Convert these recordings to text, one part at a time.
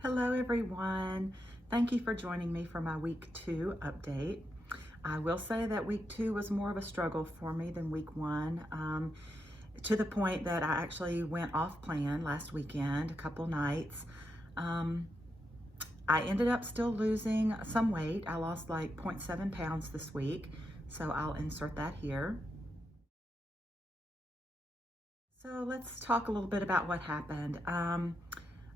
Hello everyone. Thank you for joining me for my week 2 update. I will say that week 2 was more of a struggle for me than week 1, to the point that I actually went off plan last weekend, a couple nights. I ended up still losing some weight. I lost like 0.7 pounds this week, so I'll insert that here. So let's talk a little bit about what happened.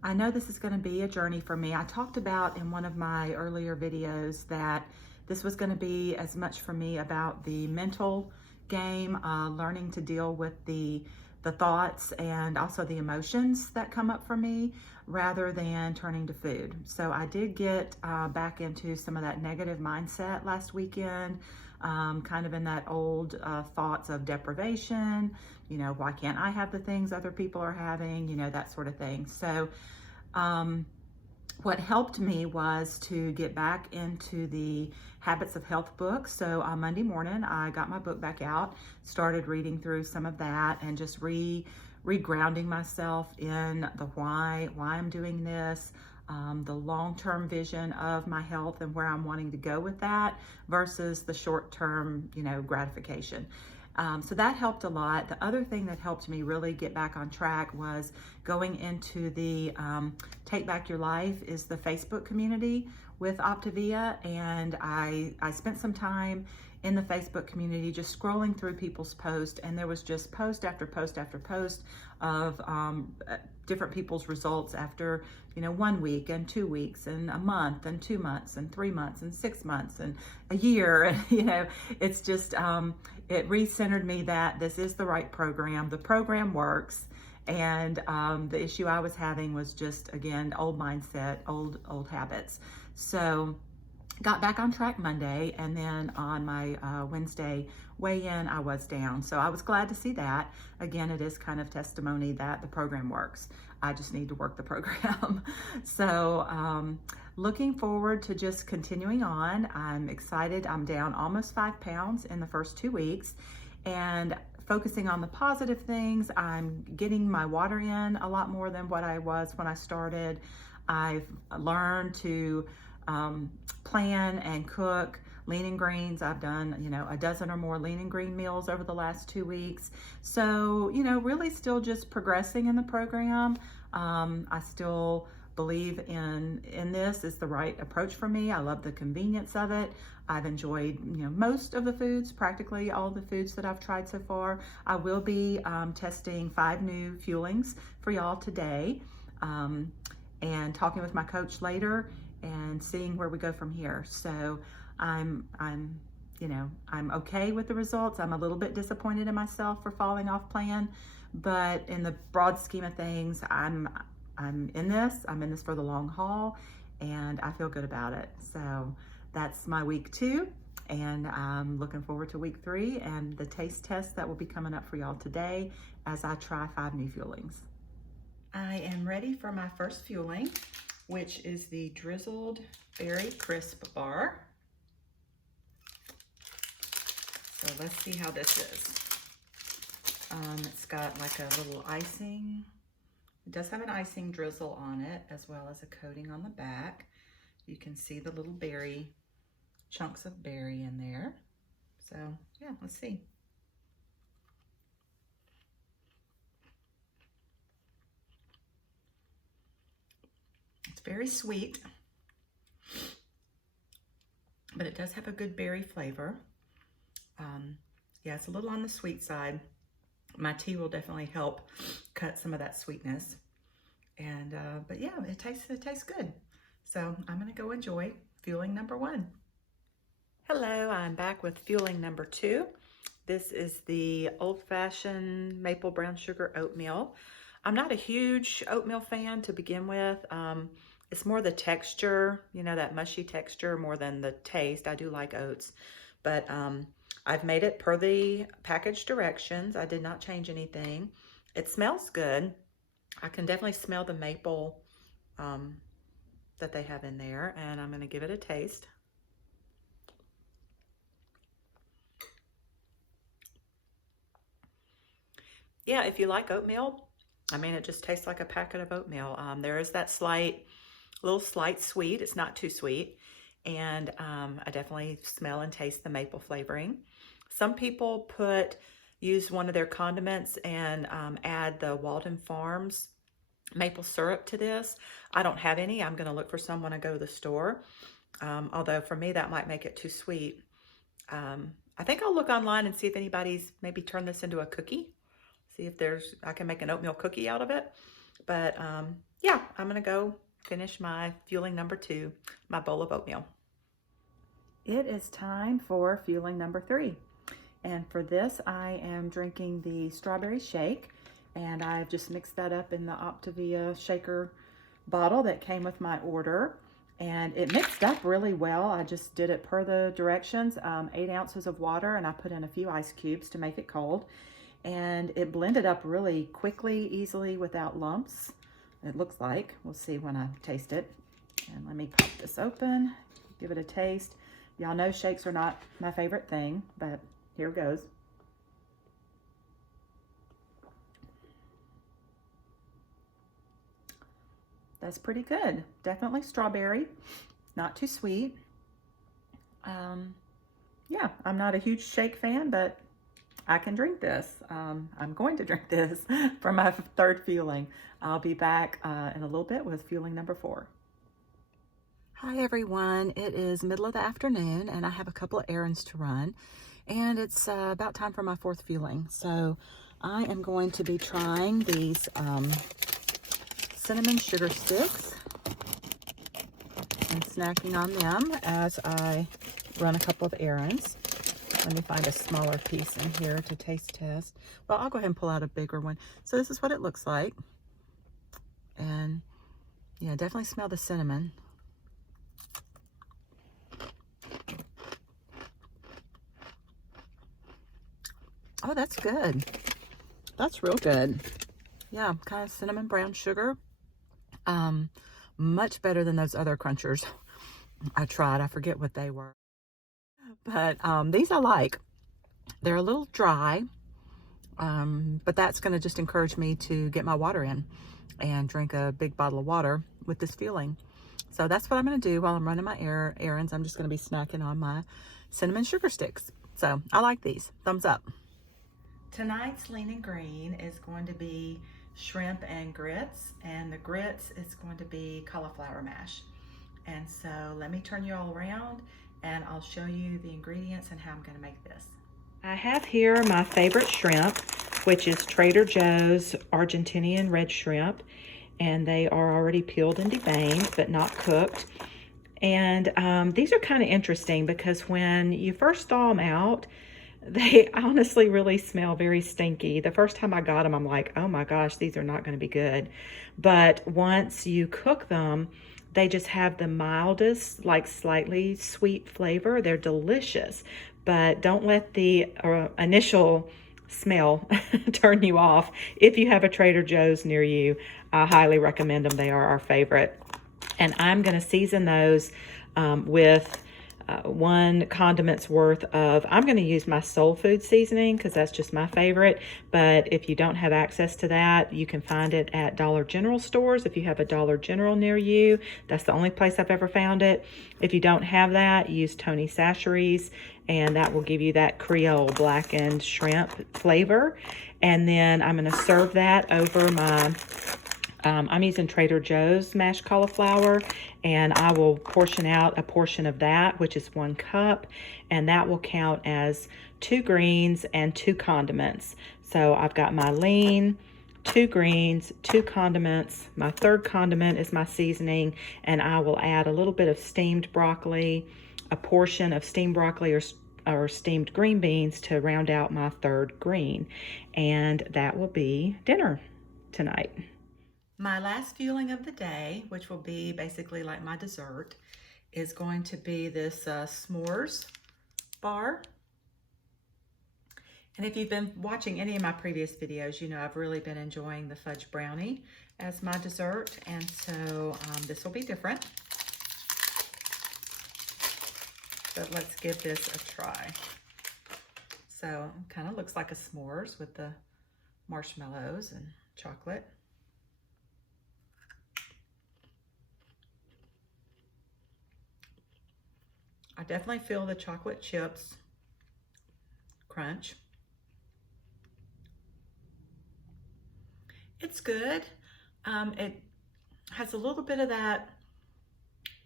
I know this is going to be a journey for me. I talked about in one of my earlier videos that this was going to be as much for me about the mental game, learning to deal with the thoughts and also the emotions that come up for me rather than turning to food. So I did get back into some of that negative mindset last weekend, kind of in that old thoughts of deprivation, why can't I have the things other people are having, that sort of thing. So what helped me was to get back into the Habits of Health book. So on Monday morning, I got my book back out, started reading through some of that and just regrounding myself in the why I'm doing this, the long-term vision of my health and where I'm wanting to go with that versus the short-term, gratification. So that helped a lot. The other thing that helped me really get back on track was going into the Take Back Your Life is the Facebook community with Optavia. And I spent some time in the Facebook community just scrolling through people's posts, and there was just post after post after post of different people's results after 1 week and 2 weeks and a month and 2 months and 3 months and 6 months and a year. And it's just it recentered me that this is the right program. The program works. And the issue I was having was just, again, old mindset, old habits. So got back on track Monday, and then on my Wednesday weigh-in, I was down. So I was glad to see that. Again, it is kind of testimony that the program works. I just need to work the program. So looking forward to just continuing on. I'm excited. I'm down almost 5 pounds in the first 2 weeks, and focusing on the positive things. I'm getting my water in a lot more than what I was when I started. I've learned to plan and cook lean and greens. I've done, a dozen or more lean and green meals over the last 2 weeks. So, really still just progressing in the program. I still believe in this is the right approach for me. I love the convenience of it. I've enjoyed, most of the foods, practically all the foods that I've tried so far. I will be testing 5 new Fuelings for y'all today, and talking with my coach later and seeing where we go from here. So I'm okay with the results. I'm a little bit disappointed in myself for falling off plan, but in the broad scheme of things, I'm in this. I'm in this for the long haul, and I feel good about it. So that's my week 2, and I'm looking forward to week 3 and the taste test that will be coming up for y'all today as I try 5 new Fuelings. I am ready for my first Fueling, which is the Drizzled Berry Crisp Bar. So let's see how this is. It's got like a little icing. It does have an icing drizzle on it, as well as a coating on the back. You can see the little berry, chunks of berry in there. So yeah, let's see. It's very sweet, but it does have a good berry flavor. Yeah, it's a little on the sweet side. My tea will definitely help cut some of that sweetness. And but yeah, it tastes good. So I'm gonna go enjoy Fueling number 1. Hello, I'm back with Fueling number 2. This is the old-fashioned maple brown sugar oatmeal. I'm not a huge oatmeal fan to begin with. It's more the texture, that mushy texture more than the taste. I do like oats, but I've made it per the package directions. I did not change anything. It smells good. I can definitely smell the maple that they have in there, and I'm going to give it a taste. Yeah, if you like oatmeal, I mean, it just tastes like a packet of oatmeal. There is that slight A little slight sweet. It's not too sweet. And I definitely smell and taste the maple flavoring. Some people use one of their condiments and add the Walden Farms maple syrup to this. I don't have any. I'm going to look for some when I go to the store. Although for me, that might make it too sweet. I think I'll look online and see if anybody's maybe turned this into a cookie. See if I can make an oatmeal cookie out of it. But yeah, I'm going to go finish my fueling number 2, my bowl of oatmeal. It is time for fueling number 3. And for this, I am drinking the strawberry shake. And I've just mixed that up in the Optavia shaker bottle that came with my order. And it mixed up really well. I just did it per the directions, 8 ounces of water, and I put in a few ice cubes to make it cold. And it blended up really quickly, easily, without lumps, it looks like. We'll see when I taste it. And let me pop this open, give it a taste. Y'all know shakes are not my favorite thing, but here goes. That's pretty good. Definitely strawberry, not too sweet. Yeah, I'm not a huge shake fan, but I can drink this. I'm going to drink this for my 3rd fueling. I'll be back in a little bit with fueling number 4. Hi everyone, it is middle of the afternoon and I have a couple of errands to run, and it's about time for my 4th fueling. So I am going to be trying these cinnamon sugar sticks and snacking on them as I run a couple of errands. Let me find a smaller piece in here to taste test. Well, I'll go ahead and pull out a bigger one. So this is what it looks like. And yeah, definitely smell the cinnamon. Oh, that's good. That's real good. Yeah, kind of cinnamon brown sugar. Much better than those other crunchers I tried. I forget what they were. But these I like. They're a little dry, but that's going to just encourage me to get my water in and drink a big bottle of water with this fueling. So that's what I'm going to do while I'm running my errands. I'm just going to be snacking on my cinnamon sugar sticks. So I like these. Thumbs up. Tonight's lean and green is going to be shrimp and grits, and the grits is going to be cauliflower mash. And so let me turn you all around and I'll show you the ingredients and how I'm going to make this. I have here my favorite shrimp, which is Trader Joe's Argentinian red shrimp, and they are already peeled and debanged but not cooked. And these are kind of interesting because when you first thaw them out, they honestly really smell very stinky. The first time I got them, I'm like, oh my gosh, these are not going to be good. But once you cook them, they just have the mildest, like slightly sweet flavor. They're delicious, but don't let the initial smell turn you off. If you have a Trader Joe's near you, I highly recommend them. They are our favorite. And I'm going to season those with 1 condiment's worth of, I'm going to use my soul food seasoning because that's just my favorite. But if you don't have access to that, you can find it at Dollar General stores. If you have a Dollar General near you, that's the only place I've ever found it. If you don't have that, use Tony Chachere's, and that will give you that Creole blackened shrimp flavor. And then I'm going to serve that over my I'm using Trader Joe's mashed cauliflower, and I will portion out a portion of that, which is 1 cup, and that will count as 2 greens and 2 condiments. So I've got my lean, 2 greens, 2 condiments. My 3rd condiment is my seasoning, and I will add a little bit of steamed broccoli, a portion of steamed broccoli or steamed green beans to round out my 3rd green. And that will be dinner tonight. My last fueling of the day, which will be basically like my dessert, is going to be this S'mores Bar. And if you've been watching any of my previous videos, you know I've really been enjoying the fudge brownie as my dessert. And so this will be different. But let's give this a try. So it kind of looks like a s'mores with the marshmallows and chocolate. definitely feel the chocolate chips crunch. It's good. It has a little bit of that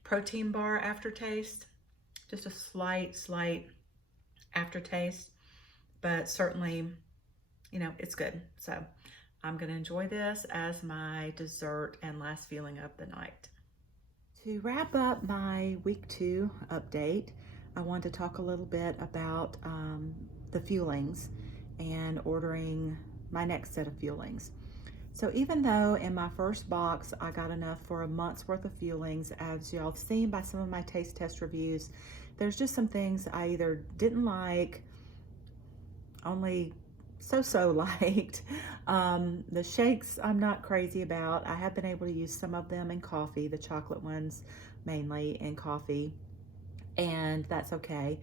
protein bar aftertaste, just a slight aftertaste, but certainly, you know, it's good. So I'm gonna enjoy this as my dessert and last feeling of the night. To wrap up my week 2 update, I want to talk a little bit about the Fuelings and ordering my next set of Fuelings. So even though in my first box I got enough for a month's worth of Fuelings, as y'all have seen by some of my taste test reviews, there's just some things I either didn't like, only so liked. The shakes I'm not crazy about. I have been able to use some of them in coffee, the chocolate ones mainly in coffee, and that's okay.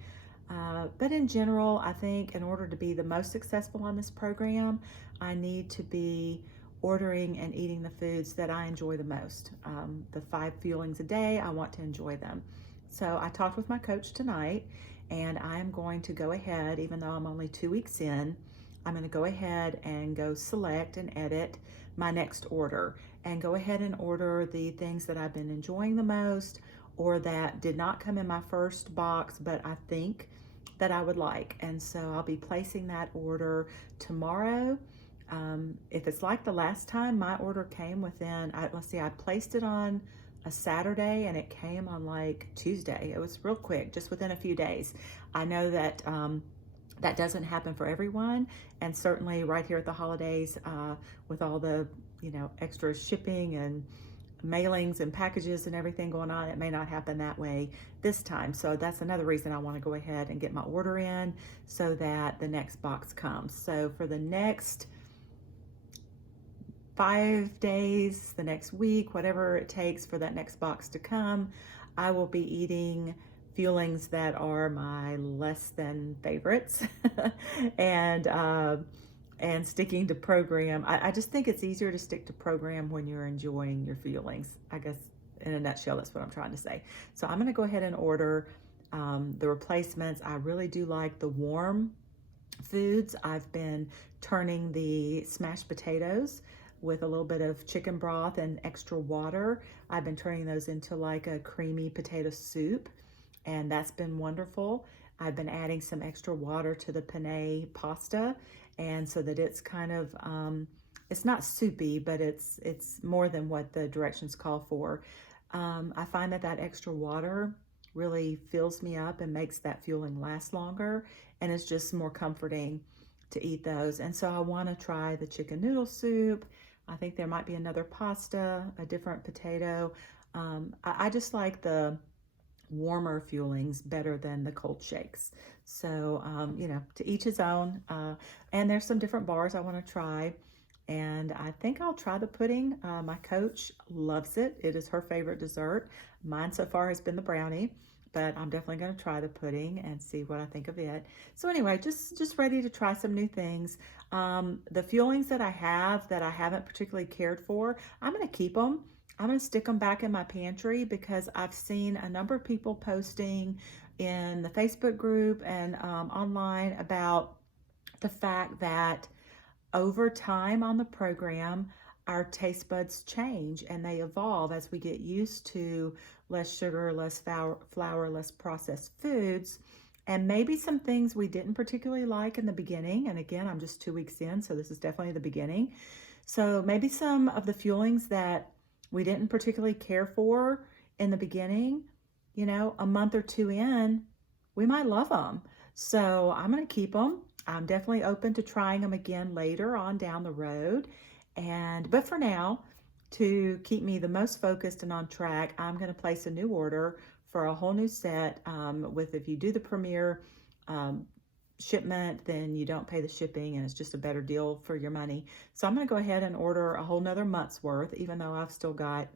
But in general, I think in order to be the most successful on this program, I need to be ordering and eating the foods that I enjoy the most. The 5 Fuelings a day, I want to enjoy them. So I talked with my coach tonight, and I am going to go ahead, even though I'm only 2 weeks in, I'm going to go ahead and go select and edit my next order and go ahead and order the things that I've been enjoying the most or that did not come in my first box, but I think that I would like. And so I'll be placing that order tomorrow. If it's like the last time, my order came within, let's see, I placed it on a Saturday and it came on like Tuesday. It was real quick, just within a few days. I know that that doesn't happen for everyone, and certainly right here at the holidays, with all the extra shipping and mailings and packages and everything going on, it may not happen that way this time. So that's another reason I want to go ahead and get my order in so that the next box comes. So for the next 5 days, the next week, whatever it takes for that next box to come, I will be eating Fuelings that are my less than favorites and sticking to program. I just think it's easier to stick to program when you're enjoying your Fuelings. I guess in a nutshell, that's what I'm trying to say. So I'm gonna go ahead and order the replacements. I really do like the warm foods. I've been turning the smashed potatoes with a little bit of chicken broth and extra water. I've been turning those into like a creamy potato soup, and that's been wonderful. I've been adding some extra water to the penne pasta, and so that it's kind of, it's not soupy, but it's more than what the directions call for. I find that extra water really fills me up and makes that Fueling last longer, and it's just more comforting to eat those. And so I want to try the chicken noodle soup. I think there might be another pasta, a different potato. I just like the warmer Fuelings better than the cold shakes. So, to each his own. And there's some different bars I want to try. And I think I'll try the pudding. My coach loves it. It is her favorite dessert. Mine so far has been the brownie, but I'm definitely going to try the pudding and see what I think of it. So anyway, just ready to try some new things. The Fuelings that I haven't particularly cared for, I'm going to keep them. I'm going to stick them back in my pantry because I've seen a number of people posting in the Facebook group and online about the fact that over time on the program, our taste buds change and they evolve as we get used to less sugar, less flour, less processed foods, and maybe some things we didn't particularly like in the beginning. And again, I'm just 2 weeks in, so this is definitely the beginning. So maybe some of the Fuelings that we didn't particularly care for in the beginning, a month or 2 in, we might love them. So I'm going to keep them. I'm definitely open to trying them again later on down the road. But for now, to keep me the most focused and on track, I'm going to place a new order for a whole new set with, if you do the Premier shipment, then you don't pay the shipping and it's just a better deal for your money. So I'm going to go ahead and order a whole nother month's worth, even though I've still got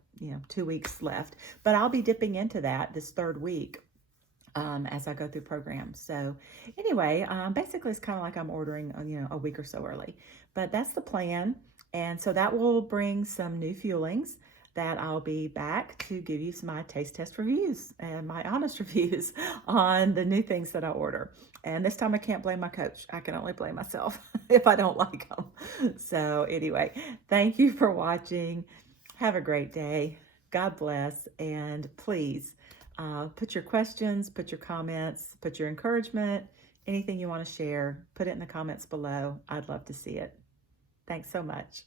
2 weeks left, but I'll be dipping into that this 3rd week as I go through programs. So anyway, basically it's kind of like I'm ordering a week or so early, but that's the plan. And so that will bring some new Fuelings. that I'll be back to give you my taste test reviews and my honest reviews on the new things that I order. And this time I can't blame my coach. I can only blame myself if I don't like them. So anyway, thank you for watching. Have a great day. God bless. And please put your questions, put your comments, put your encouragement, anything you want to share, put it in the comments below. I'd love to see it. Thanks so much.